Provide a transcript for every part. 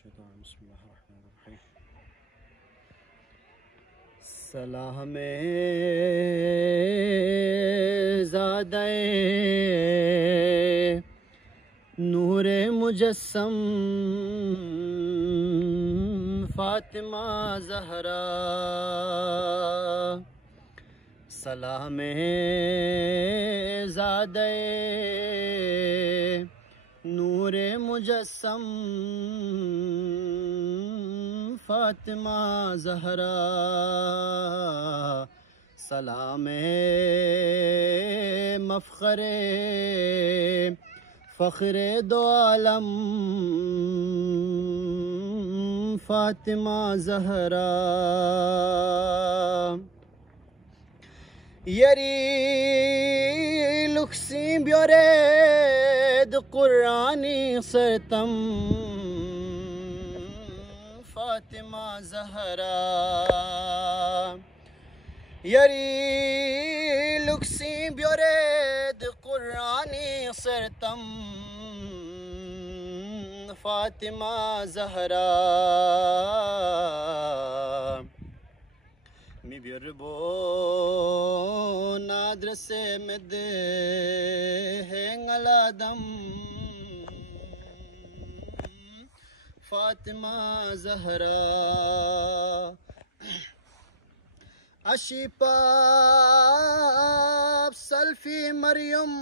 बिस्मिल्लाहिर्रहमानिर्रहीम। सलाम ज़ादे नूरे मुजस्सम फातिमा ज़हरा। सलाम ज़ादे नूरे मुजस्सम फातिमा ज़हरा। सलाम मफ़ख़रे फ़ख़्रे दो आलम फातिमा ज़हरा। यरी लुक्सी ब्योरेद कुरानी सरतम फातिमा ज़हरा। यरी लुक्सी ब्योरेद कुरानी सरतम Fatima Zahra. Mi birbo nadrse med hengaladam Fatima Zahra. Ashipap Salfi Maryam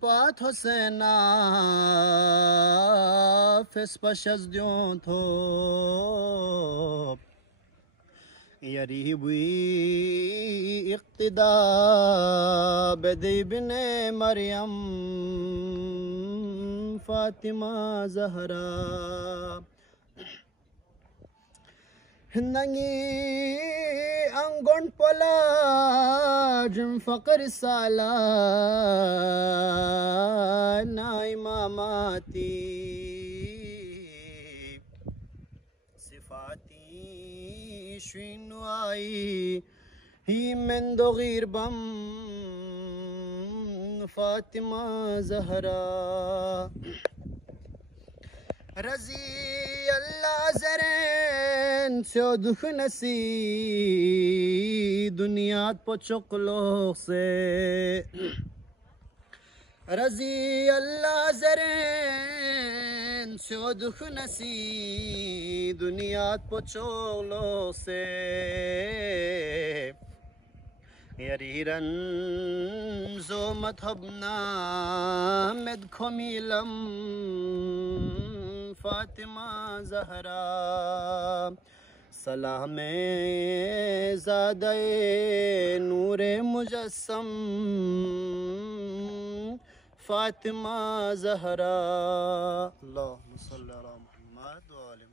Pat Hosena Fespashaz dion tho यरी हुई इक्तिदा बदे बिने मरियम फातिमा ज़हरा। नंगी अंगोन पोला जिम फ़क़र साला ना इमामाती شنو आई ही मंदो गिरबम फातिमा ज़हरा। रज़ी अल्लाह ज़रेन से दुख नसी दुनिया पचकलो से। रज़ी अल्लाह ज़रेन से दुख नसी दुनिया पचोलो से। यरीरन जो मधबना में खोमिलम फातिमा ज़हरा। सलाम ज़ादे नूरे मुजस्सम फातिमा ज़हरा। अल्लाहुम्मा सल्ली अला मुहम्मद व आले